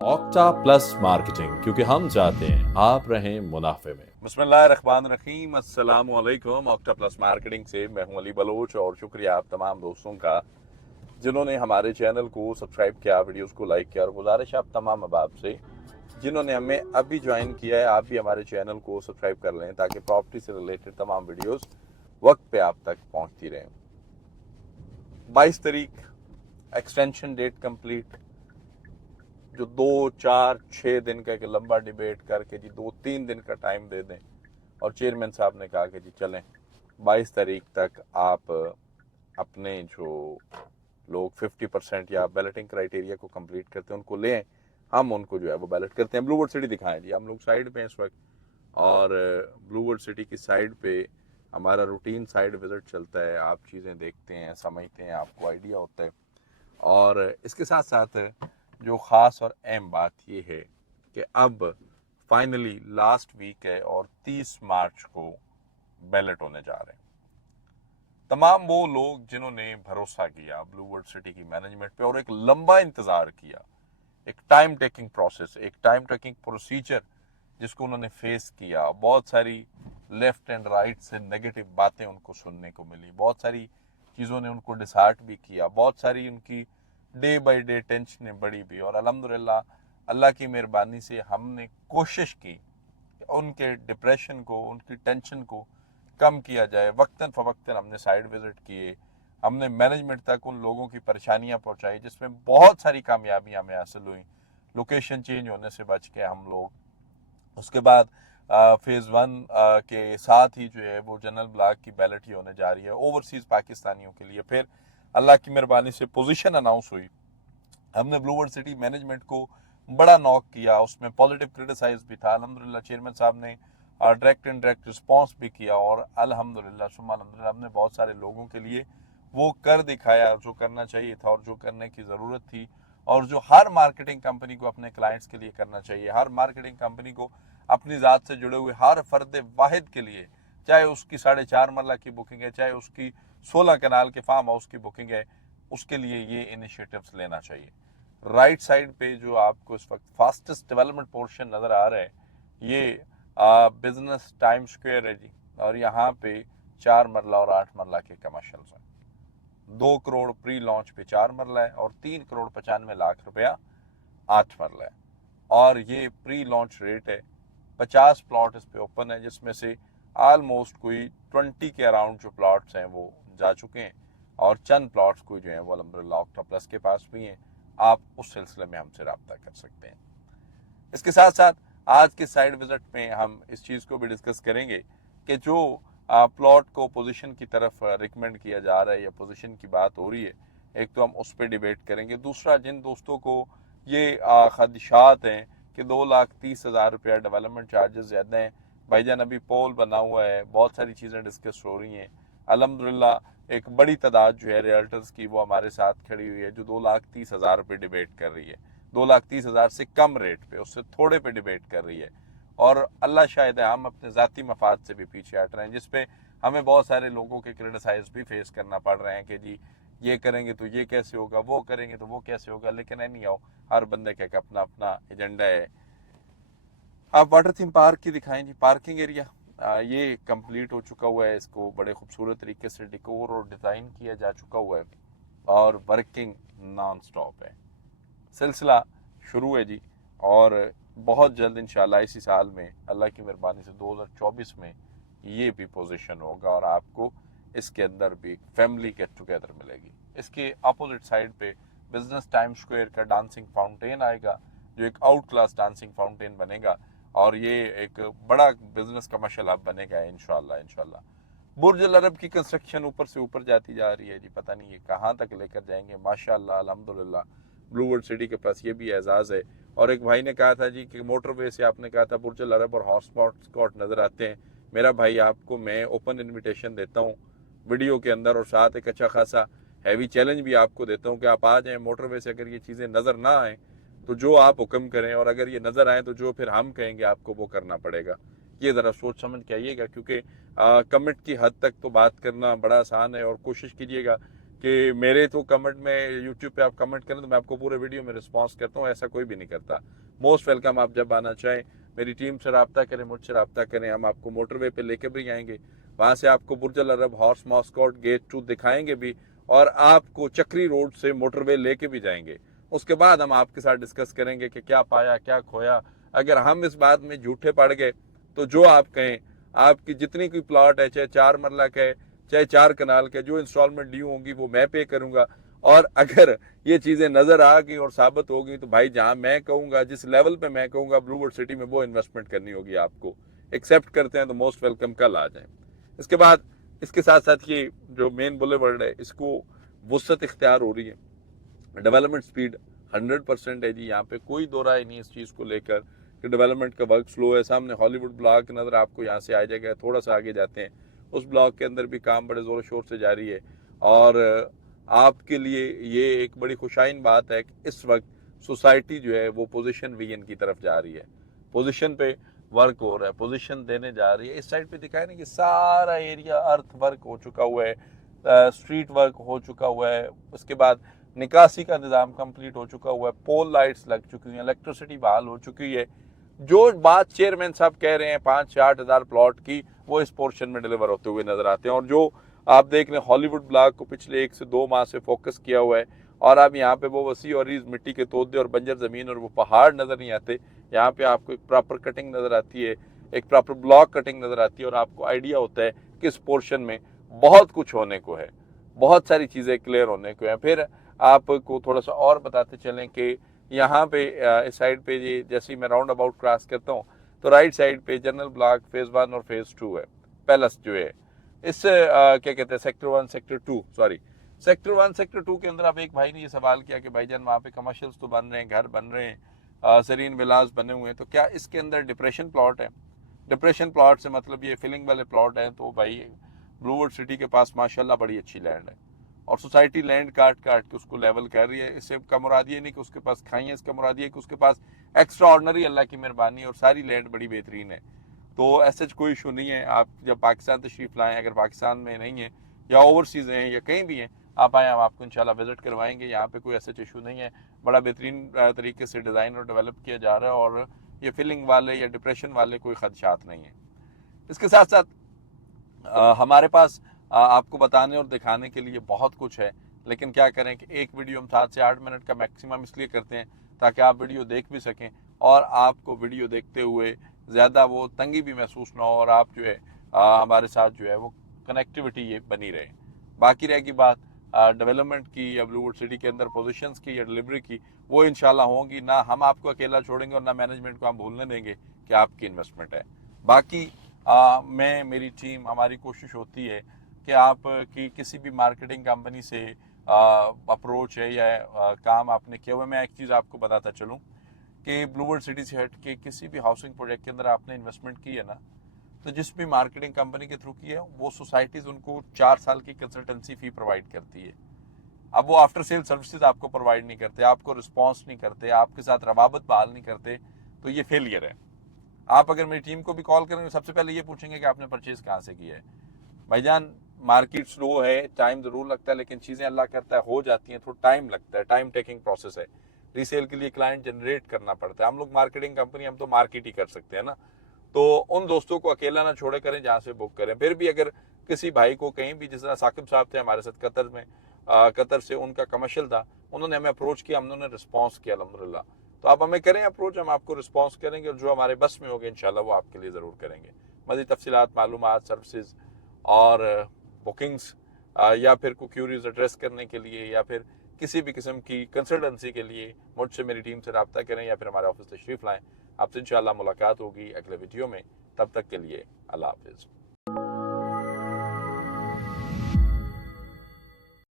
Octa plus marketing, क्योंकि हम चाहते हैं आप रहें मुनाफे में। बिस्मिल्लाहिर्रहमानिर्रहीम, अस्सलाम वालेकुम। ऑक्टा प्लस मार्केटिंग से मैं हूं अली बलोच और शुक्रिया आप तमाम दोस्तों का जिन्होंने हमारे चैनल को सब्सक्राइब किया, वीडियोस को लाइक किया। और गुजारिश आप तमाम अहबाब से जिन्होंने हमें अभी ज्वाइन किया है, आप भी हमारे चैनल को सब्सक्राइब कर लें ताकि प्रॉपर्टी से रिलेटेड तमाम वीडियोस वक्त पे आप तक पहुंचती रहें। 22 तारीख एक्सटेंशन डेट कंप्लीट, जो 2 4 6 दिन का एक लंबा डिबेट करके जी 2 3 दिन का टाइम दे दें, और चेयरमैन साहब ने कहा कि जी चलें 22 तारीख तक आप अपने जो लोग 50% या बैलेटिंग क्राइटेरिया को कंप्लीट करते हैं उनको लें, हम उनको जो है वो बैलेट करते हैं। ब्लूवर्ड सिटी दिखाएं जी, हम लोग साइड पे हैं इस वक्त, और ब्लूवर्ड सिटी की साइड पे हमारा रूटीन साइड विजिट चलता है। आप चीज़ें देखते हैं, समझते हैं, आपको आइडिया होता है। और इसके साथ साथ जो ख़ास और अहम बात ये है कि अब फाइनली लास्ट वीक है और 30 मार्च को बैलेट होने जा रहे हैं। तमाम वो लोग जिन्होंने भरोसा किया ब्लूवर्ड सिटी की मैनेजमेंट पे और एक लंबा इंतज़ार किया, एक टाइम टेकिंग प्रोसेस, एक टाइम टेकिंग प्रोसीजर जिसको उन्होंने फेस किया। बहुत सारी लेफ्ट एंड राइट से नेगेटिव बातें उनको सुनने को मिली, बहुत सारी चीज़ों ने उनको डिसहार्ट भी किया, बहुत सारी उनकी डे बाय डे टेंशनें बढ़ी भी। और अल्हम्दुलिल्लाह अल्लाह की मेहरबानी से हमने कोशिश की कि उनके डिप्रेशन को, उनकी टेंशन को कम किया जाए। वक्तन फ़वक्तन हमने साइड विज़िट किए, हमने मैनेजमेंट तक उन लोगों की परेशानियां पहुंचाई, जिसमें बहुत सारी कामयाबियां हमें हासिल हुई। लोकेशन चेंज होने से बच के हम लोग, उसके बाद फेज़ 1 के साथ ही जो है वो जनरल ब्लॉक की बैलेट ही होने जा रही है ओवरसीज़ पाकिस्तानियों के लिए। फिर अल्लाह की मेहरबानी से पोजीशन अनाउंस हुई, हमने ब्लूवर्ड सिटी मैनेजमेंट को बड़ा नॉक किया, उसमें पॉजिटिव क्रिटिसाइज भी था। अल्हम्दुलिल्लाह चेयरमैन साहब ने डायरेक्ट इनडायरेक्ट रिस्पॉन्स भी किया, और अल्हम्दुलिल्लाह सुम्मा अल्हम्दुलिल्लाह हमने बहुत सारे लोगों के लिए वो कर दिखाया जो करना चाहिए था और जो करने की ज़रूरत थी, और जो हर मार्केटिंग कंपनी को अपने क्लाइंट्स के लिए करना चाहिए। हर मार्केटिंग कंपनी को अपनी ज़ात से जुड़े हुए हर फर्द वाहिद के लिए, चाहे उसकी 4.5 मरला की बुकिंग है, चाहे उसकी 16 कनाल के फार्म हाउस की बुकिंग है, उसके लिए ये इनिशिएटिव्स लेना चाहिए। राइट साइड पे जो आपको इस वक्त फास्टेस्ट डेवलपमेंट पोर्शन नज़र आ रहा है, ये बिजनेस टाइम स्क्वायर है जी, और यहाँ पे 4 मरला और 8 मरला के कमर्शियल्स हैं। 2 करोड़ प्री लॉन्च पे 4 मरला है और 3 करोड़ 95 लाख रुपया 8 मरला है। और ये प्री लॉन्च रेट है। 50 प्लॉट इस पे ओपन है, जिसमें से ऑलमोस्ट कोई 20 के अराउंड जो प्लॉट्स हैं वो जा चुके हैं, और चंद प्लॉट्स कोई जो है वो अल्हम्दुलिल्लाह ऑक्टा प्लस के पास भी हैं। आप उस सिलसिले में हमसे रब्ता कर सकते हैं। इसके साथ साथ आज के साइड विजिट में हम इस चीज़ को भी डिस्कस करेंगे कि जो प्लॉट को पोजीशन की तरफ रिकमेंड किया जा रहा है या पोजीशन की बात हो रही है, एक तो हम उस पर डिबेट करेंगे। दूसरा, जिन दोस्तों को ये खदशात हैं कि 2,30,000 रुपया डेवलपमेंट चार्जेस ज़्यादा हैं, भाईजान अभी पोल बना हुआ है, बहुत सारी चीज़ें डिस्कस हो रही हैं। अल्हम्दुलिल्लाह एक बड़ी तादाद जो है रियल्टर्स की वो हमारे साथ खड़ी हुई है जो 2,30,000 रुपये डिबेट कर रही है, 2,30,000 से कम रेट पे, उससे थोड़े पे डिबेट कर रही है। और अल्लाह शायद है हम अपने ज़ाती मफाद से भी पीछे हट रहे हैं, जिसपे हमें बहुत सारे लोगों के क्रिटिसाइज भी फेस करना पड़ रहे हैं कि जी ये करेंगे तो ये कैसे होगा, वो करेंगे तो वो कैसे होगा। लेकिन नहीं आओ, हर बंदे का एक अपना अपना एजेंडा है। आप वाटर थीम पार्क की दिखाएं जी। पार्किंग एरिया ये कंप्लीट हो चुका हुआ है, इसको बड़े खूबसूरत तरीके से डिकोर और डिज़ाइन किया जा चुका हुआ है, और वर्किंग नॉन स्टॉप है। सिलसिला शुरू है जी, और बहुत जल्द इंशाल्लाह इसी साल में अल्लाह की मेहरबानी से 2024 में ये भी पोजीशन होगा, और आपको इसके अंदर भी फैमिली गेट टुगेदर मिलेगी। इसके अपोजिट साइड पे बिजनेस टाइम स्क्वायर का डांसिंग फाउंटेन आएगा, जो एक आउट क्लास डांसिंग फाउंटेन बनेगा, और ये एक बड़ा बिजनेस कमर्शियल हब बनेगा इंशाल्लाह। इंशाल्लाह बुर्ज अल अरब की कंस्ट्रक्शन ऊपर से ऊपर जाती जा रही है जी, पता नहीं ये कहाँ तक लेकर जाएंगे। माशाल्लाह अल्हम्दुलिल्लाह ब्लूवर्ड सिटी के पास ये भी एजाज़ है। और एक भाई ने कहा था जी कि मोटरवे से आपने कहा था बुर्ज अल अरब और हॉट स्पॉट नज़र आते हैं। मेरा भाई आपको मैं ओपन इन्विटेशन देता हूँ वीडियो के अंदर, और साथ एक अच्छा खासा हैवी चैलेंज भी आपको देता हूँ कि आप आ जाएं मोटरवे से। अगर ये चीज़ें नज़र ना आएँ तो जो आप हुक्म करें, और अगर ये नज़र आए तो जो फिर हम कहेंगे आपको वो करना पड़ेगा। ये ज़रा सोच समझ के आइएगा, क्योंकि कमिट की हद तक तो बात करना बड़ा आसान है, और कोशिश कीजिएगा कि मेरे तो कमेंट में यूट्यूब पे आप कमेंट करें तो मैं आपको पूरे वीडियो में रिस्पॉन्स करता हूँ, ऐसा कोई भी नहीं करता। मोस्ट वेलकम, आप जब आना चाहें मेरी टीम से रब्ता करें, मुझसे रब्ता करें, हम आपको मोटरवे पे लेके भी आएंगे, वहाँ से आपको बुर्ज अल अरब, हॉर्स मॉस्कॉट, गेट 2 दिखाएंगे भी, और आपको चक्री रोड से मोटरवे लेके भी जाएंगे। उसके बाद हम आपके साथ डिस्कस करेंगे कि क्या पाया क्या खोया। अगर हम इस बात में झूठे पड़ गए तो जो आप कहें, आपकी जितनी कोई प्लॉट है, चाहे 4 मरला का है, चाहे 4 कनाल का, जो इंस्टॉलमेंट ड्यू होंगी वो मैं पे करूंगा। और अगर ये चीजें नजर आ गई और साबित हो गई तो भाई जहां मैं कहूंगा, जिस लेवल पे मैं कहूंगा ब्लूवर्ड सिटी में, वो इन्वेस्टमेंट करनी होगी आपको। एक्सेप्ट करते हैं तो मोस्ट वेलकम, कल आ जाएं। इसके बाद इसके साथ साथ ये जो मेन बुलेवर्ड है, इसको वुसअत इख्तियार हो रही है, डेवलपमेंट स्पीड 100% है जी। यहाँ पे कोई दो राय नहीं इस चीज़ को लेकर कि डेवलपमेंट का वर्क स्लो है। सामने हॉलीवुड ब्लॉक नज़र आपको यहाँ से आ जाएगा, थोड़ा सा आगे जाते हैं, उस ब्लॉक के अंदर भी काम बड़े ज़ोर शोर से जारी है। और आपके लिए ये एक बड़ी खुशाइन बात है कि इस वक्त सोसाइटी जो है वो पोजीशन वीएन की तरफ जा रही है, पोजीशन पे वर्क हो रहा है, पोजीशन देने जा रही है। इस साइड पे दिखाया ना कि सारा एरिया अर्थ वर्क हो चुका हुआ है, स्ट्रीट वर्क हो चुका हुआ है, उसके बाद निकासी का निज़ाम कंप्लीट हो चुका हुआ है, पोल लाइट्स लग चुकी हैं, इलेक्ट्रिसिटी बहाल हो चुकी है। जो बात चेयरमैन साहब कह रहे हैं 5 से 8 हज़ार प्लॉट की, वो इस पोर्शन में डिलीवर होते हुए नजर आते हैं। और जो आप देख रहे हैं हॉलीवुड ब्लॉक को पिछले 1 से 2 माह से फोकस किया हुआ है, और अब यहाँ पे वो वसी और मिट्टी के तोदे और बंजर ज़मीन और वो पहाड़ नज़र नहीं आते। यहाँ पे आपको एक प्रॉपर कटिंग नज़र आती है, एक प्रॉपर ब्लॉक कटिंग नज़र आती है, और आपको आइडिया होता है कि इस पोर्शन में बहुत कुछ होने को है, बहुत सारी चीज़ें क्लियर होने को है। फिर आपको थोड़ा सा और बताते चलें कि यहाँ पे इस साइड पे ये जैसे ही मैं राउंड अबाउट क्रॉस करता हूँ तो राइट साइड पे जनरल ब्लॉक फेज़ 1 और फेज़ 2 है, पैलेस जो है। इस क्या कहते हैं sector 1 sector 2 sorry sector 1 sector 2 के अंदर अब एक भाई ने ये सवाल किया कि भाईजान वहाँ पे कमर्शियल्स तो बन रहे हैं, घर बन रहे हैं, सरीन विलास बने हुए हैं, तो क्या इसके अंदर डिप्रेशन प्लॉट है? डिप्रेशन प्लॉट से मतलब ये फिलिंग वाले प्लॉट हैं। तो भाई ब्लूवर्ड सिटी के पास माशाल्लाह बड़ी अच्छी लैंड है, और सोसाइटी लैंड काट काट के उसको लेवल कर रही है। इससे का मुराद ये नहीं कि उसके पास खाई है, इसका मुराद ये कि उसके पास एक्स्ट्रा ऑर्डनरी अल्लाह की मेहरबानी है और सारी लैंड बड़ी बेहतरीन है। तो ऐसे कोई इशू नहीं है। आप जब पाकिस्तान तशरीफ़ लाएँ, अगर पाकिस्तान में नहीं है या ओवरसीज़ हैं या कहीं भी हैं, आप आएँ, हम आपको इंशाल्लाह विजिट करवाएंगे। यहाँ पे कोई ऐसा इशू नहीं है, बड़ा बेहतरीन तरीके से डिज़ाइन और डेवलप किया जा रहा है, और ये फिलिंग वाले या डिप्रेशन वाले कोई खदशात नहीं है। इसके साथ साथ हमारे पास आपको बताने और दिखाने के लिए बहुत कुछ है, लेकिन क्या करें कि एक वीडियो हम 7 से 8 मिनट का मैक्सिमम इसलिए करते हैं ताकि आप वीडियो देख भी सकें, और आपको वीडियो देखते हुए ज़्यादा वो तंगी भी महसूस ना हो, और आप जो है हमारे साथ जो है वो कनेक्टिविटी ये बनी रहे। बाकी रहेगी बात डेवलपमेंट की या ब्लूवर्ड सिटी के अंदर पोजीशंस की या डिलीवरी की, वो इंशाल्लाह होंगी। ना हम आपको अकेला छोड़ेंगे और ना मैनेजमेंट को हम भूलने देंगे कि आपकी इन्वेस्टमेंट है। बाकी मैं, मेरी टीम, हमारी कोशिश होती है कि आप की किसी भी मार्केटिंग कंपनी से अप्रोच है या काम आपने किया हुआ। मैं एक चीज़ आपको बताता चलूँ कि ब्लूवर्ड सिटी से हट के किसी भी हाउसिंग प्रोजेक्ट के अंदर आपने इन्वेस्टमेंट की है ना, तो जिस भी मार्केटिंग कंपनी के थ्रू की है, वो सोसाइटीज़ उनको 4 साल की कंसल्टेंसी फ़ी प्रोवाइड करती है। अब वो आफ्टर सेल सर्विसेज आपको प्रोवाइड नहीं करते, आपको रिस्पॉन्स नहीं करते, आपके साथ रवाबत बहाल नहीं करते, तो ये फेलियर है। आप अगर मेरी टीम को भी कॉल करेंगे, सबसे पहले ये पूछेंगे कि आपने परचेज़ कहाँ से किया है। भाईजान मार्केट स्लो है, टाइम ज़रूर लगता है, लेकिन चीज़ें अल्लाह करता है हो जाती हैं, थोड़ा टाइम लगता है, टाइम टेकिंग प्रोसेस है। रीसेल के लिए क्लाइंट जनरेट करना पड़ता है। हम लोग मार्केटिंग कंपनी, हम तो मार्केट ही कर सकते हैं ना। तो उन दोस्तों को अकेला ना छोड़े करें जहाँ से बुक करें। फिर भी अगर किसी भाई को कहीं भी, जिस तरह साकिब साहब थे हमारे साथ कतर में, कतर से उनका कमर्शियल था, उन्होंने हमें अप्रोच किया, हमने उन्हें रिस्पॉन्स किया अल्हम्दुलिल्लाह। तो आप हमें करें अप्रोच, हम आपको रिस्पॉन्स करेंगे, और जो हमारे बस में होगा इंशाल्लाह वो आपके लिए ज़रूर करेंगे। मज़ीद तफसीलात, मालूमात, सर्विसेज और बुकिंग्स, या फिर कोई क्यूरीज एड्रेस करने के लिए या फिर किसी भी किस्म की कंसल्टेंसी के लिए मुझसे, मेरी टीम से रब्ता करें या फिर हमारे ऑफिस तशरीफ़ लाएँ। आपसे इंशाल्लाह मुलाकात होगी अगले वीडियो में। तब तक के लिए अल्लाह हाफ़िज़।